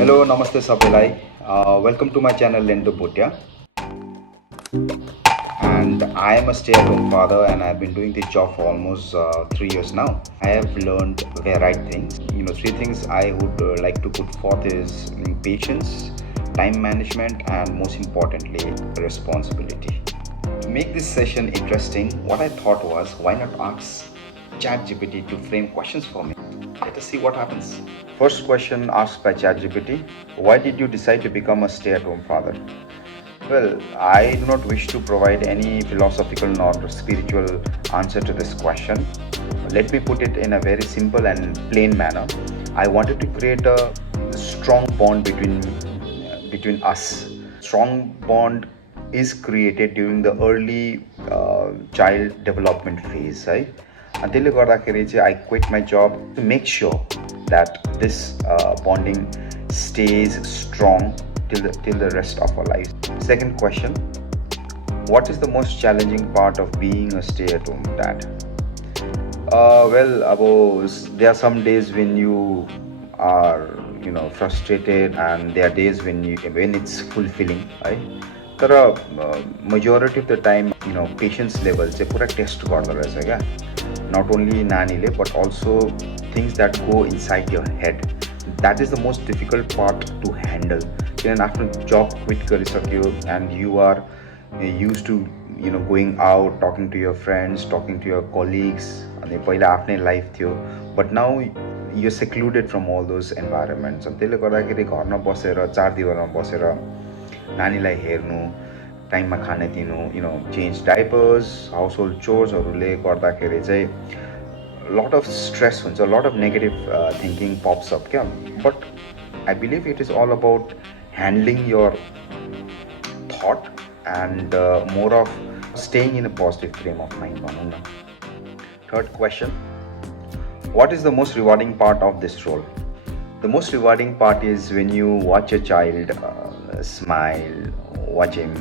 Hello, namaste sabelai. Welcome to my channel Lendo Bhutia. And I am a stay-at-home father, and I've been doing this job for almost 3 years now. I have learned varied things. Three things I would like to put forth is patience, time management, and most importantly, responsibility. To make this session interesting, what I thought was, why not ask ChatGPT to frame questions for me? Let us see what happens. First question asked by ChatGPT: why did you decide to become a stay-at-home father? Well, I do not wish to provide any philosophical nor spiritual answer to this question. Let me put it in a very simple and plain manner. I wanted to create a strong bond between us. Strong bond is created during the early child development phase, right? And त्यसले गर्दाखेरि चाहिँ I quit my job to make sure that this bonding stays strong till the rest of our lives. Second question: what is the most challenging part of being a stay-at-home dad? There are some days when you are, frustrated, and there are days when it's fulfilling, right? तर majority of the time, patience level चाहिँ पुरा test गर्दो रहेछ क्या. Not only नानीले but also things that go inside your head. That is the most difficult part to handle. किनभने आफ्नो job quit गरिसक्यो and you are used to going out, talking to your friends, talking to your colleagues, अनि पहिला आफ्नै life थियो, but now you're secluded from all those environments. अनि त्यसले गर्दाखेरि घरमा बसेर चार दिवारमा बसेर नानीलाई हेर्नु, टाइममा खाने दिनु, चेन्ज डाइपर्स, हाउस होल्ड चोर्सहरूले गर्दाखेरि चाहिँ lot of stress हुन्छ, lot of negative thinking pops up क्या. But I believe it is all about handling your thought and more of staying in a positive frame of mind. Third question: what is the most rewarding part of this role? The most rewarding part is when you watch a child smile, watch him,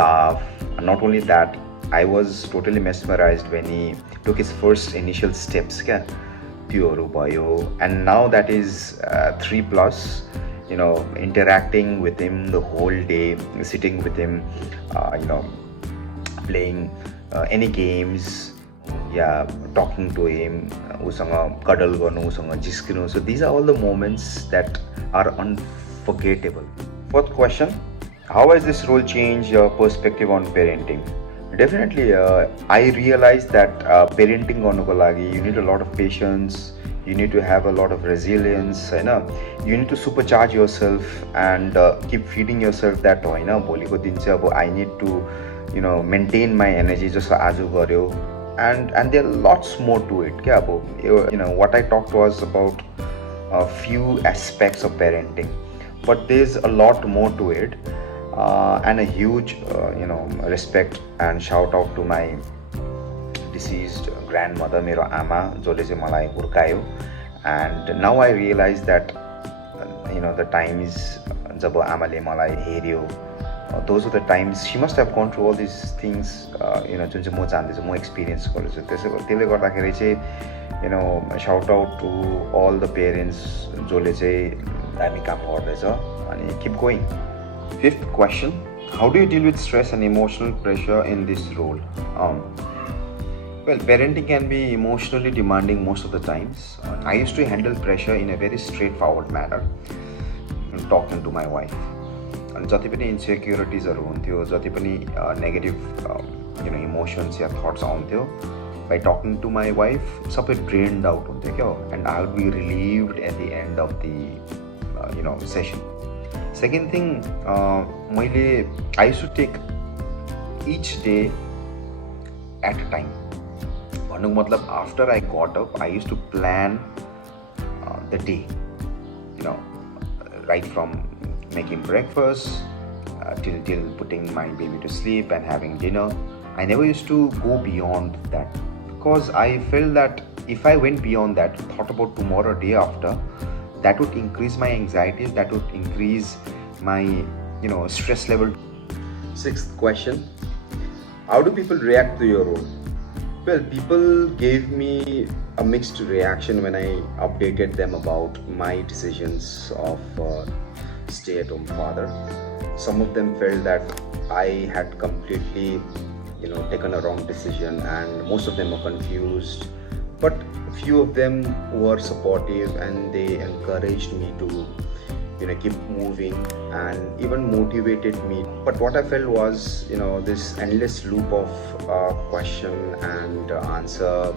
laugh. And not only that, I was totally mesmerized when he took his first initial steps. And now that is 3+, interacting with him the whole day, sitting with him, playing any games, talking to him, cuddle garnu, so these are all the moments that are unforgettable. Fourth question: how has this role changed your perspective on parenting? Definitely, I realized that parenting गर्नुको लागि you need a lot of patience, you need to have a lot of resilience, you need to supercharge yourself and keep feeding yourself that भोलिको दिन चाहिँ अब I need to maintain my energy जस्तो आज गर्यो, and there are lots more to it क्या. अब what I talked was about a few aspects of parenting, but there's a lot more to it. And a huge respect and shout out to my deceased grandmother, मेरो आमा, जसले चाहिँ मलाई हुर्कायो. And now I realize that the times जब आमाले मलाई हेर्यो, those are the times she must have gone through all these things, जुन चाहिँ म जान्दैछु, म एक्सपिरियन्स गर्दैछु. त्यसले गर्दाखेरि चाहिँ shout out to all the parents जसले चाहिँ दामी काम गर्दैछ, अनि keep going. Fifth question: how do you deal with stress and emotional pressure in this role? Well, parenting can be emotionally demanding most of the times. I used to handle pressure in a very straightforward manner, talking to my wife. And जति पनि इन्सेक्युरिटिजहरू हुन्थ्यो, जति पनि negative emotions या thoughts आउँथ्यो, by talking to my wife सबै drained out हुन्थ्यो क्या. And I would be relieved at the end of the session. Second thing, I used to take each day at a time. After I got up, I used to plan the day, right from making breakfast till putting my baby to sleep and having dinner. I never used to go beyond that, because I felt that if I went beyond that, thought about tomorrow, day after, that would increase my anxiety, that would increase my stress level. Sixth question: how do people react to your role? Well, people gave me a mixed reaction when I updated them about my decisions of stay-at-home father. Some of them felt that I had completely, taken a wrong decision, and most of them were confused. But few of them were supportive, and they encouraged me to, keep moving and even motivated me. But what I felt was, this endless loop of question and answer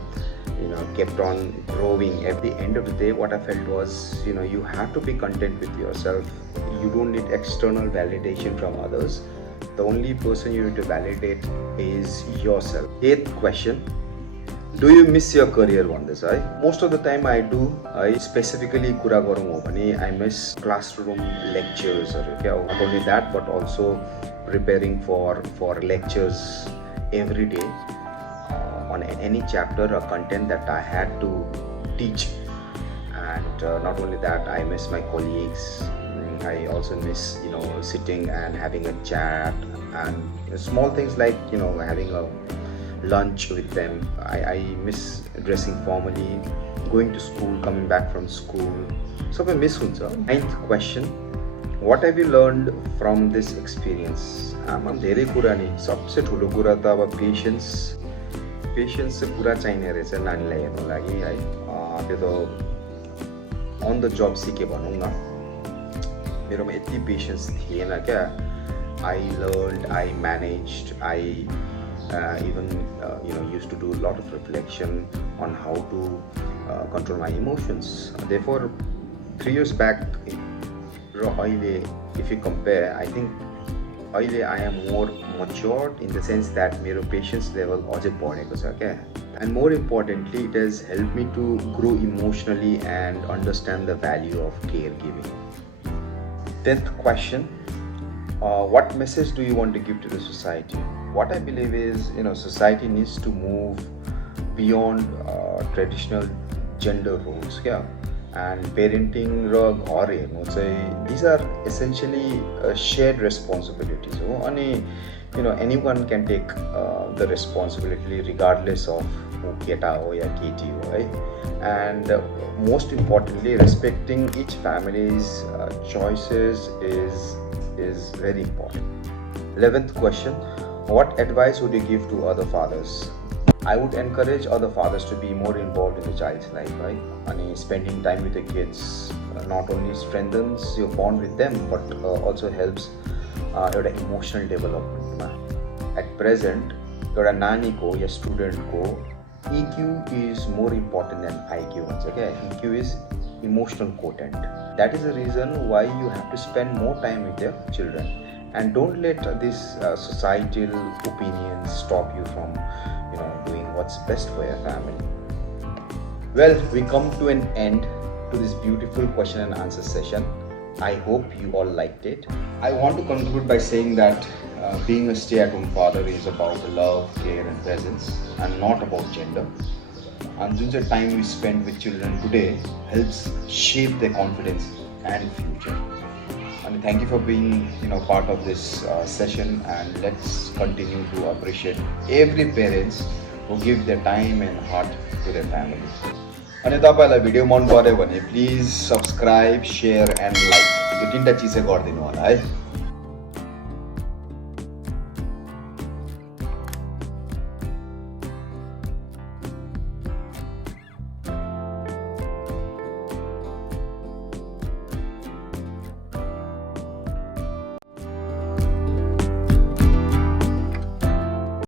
kept on growing. At the end of the day, what I felt was, you have to be content with yourself. You don't need external validation from others. The only person you need to validate is yourself. Eighth question: do you miss your career भन्दैछ है? Most of the time I do. I specifically कुरा गरौँ हो भने I miss classroom lectures क्या. Not only that, but also preparing for lectures every day on any chapter or content that I had to teach. And not only that, I miss my colleagues. I also miss sitting and having a chat, and small things like having a lunch with them. I miss dressing formally, going to school, coming back from school. So I miss huncha. Ninth question: what have you learned from this experience? आमा धेरै कुरा नि. सबसे ठुलो कुरा त अब patience चाहिँ पुरा चाहिने रहेछ नानीलाई हेर्नु लागि है. त्यो त अन द जब सिके भनौँ न. मेरोमा यति पेशेन्स थिएन क्या. I learned, I managed, I even used to do a lot of reflection on how to control my emotions. Therefore 3 years back र अहिले, if you compare, I think अहिले I am more matured in the sense that मेरो patience level अझै बढेको छ क्या. And more importantly, it has helped me to grow emotionally and understand the value of caregiving. 10th question: what message do you want to give to the society? What I believe is, society needs to move beyond traditional gender roles. Yeah, and parenting र घर हेर्नु चाहिँ, these are essentially shared responsibilities. हो अनि anyone can take the responsibility regardless of केटा हो या केटी हो है. And most importantly, respecting each family's choices is very important. 11th question: what advice would you give to other fathers? I would encourage other fathers to be more involved in the child's life, right? And spending time with the kids not only strengthens your bond with them, but also helps your emotional development. At present, your nani ko ya student ko, EQ is more important than IQ. Okay? EQ is emotional quotient. That is the reason why you have to spend more time with your children. And don't let this societal opinions stop you from doing what's best for your family. Well, we come to an end to this beautiful question and answer session. I hope you all liked it. I want to conclude by saying that being a stay-at-home father is about love, care and presence, and not about gender. And the time we spend with children today helps shape their confidence and future. And thank you for being part of this session, and let's continue to appreciate every parents who give their time and heart to their family. अनि तपाईलाई video मन पर्यो भने please subscribe, share and like, यो तीनटा चिज चाहिँ गरिदिनु होला है.